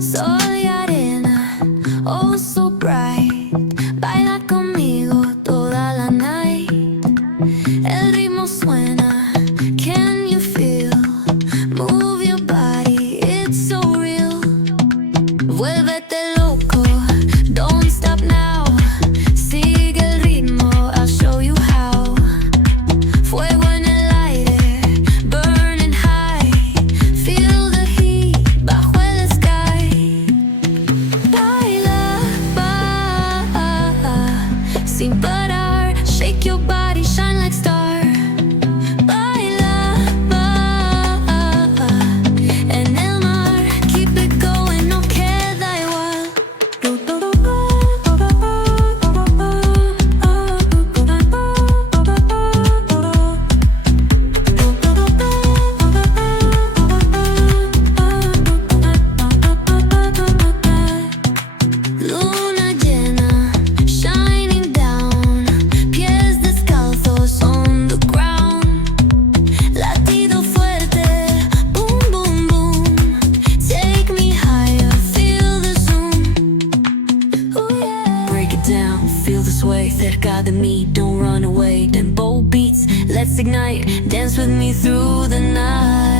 Soy arena, oh so bright. Baila conmigo toda la night. El ritmo suena, can you feel? Move your body, it's so real. Vuélvete loco, don't stop now. Sigue el ritmo, I'll show you how. Fuego en el aire, burning high. Feel the heat bajo el sky. Baila, sin parar. Shake your body, shine like star. Baila, en el mar. Keep it going, no queda igual. Luna llena, shining down. Pies descalzos on the ground. Latido fuerte, boom, boom, boom. Take me higher, feel the zoom. Ooh, yeah. Break it down, feel the sway. Cerca de mí, don't run away. Tempo beats, let's ignite. Dance with me through the night.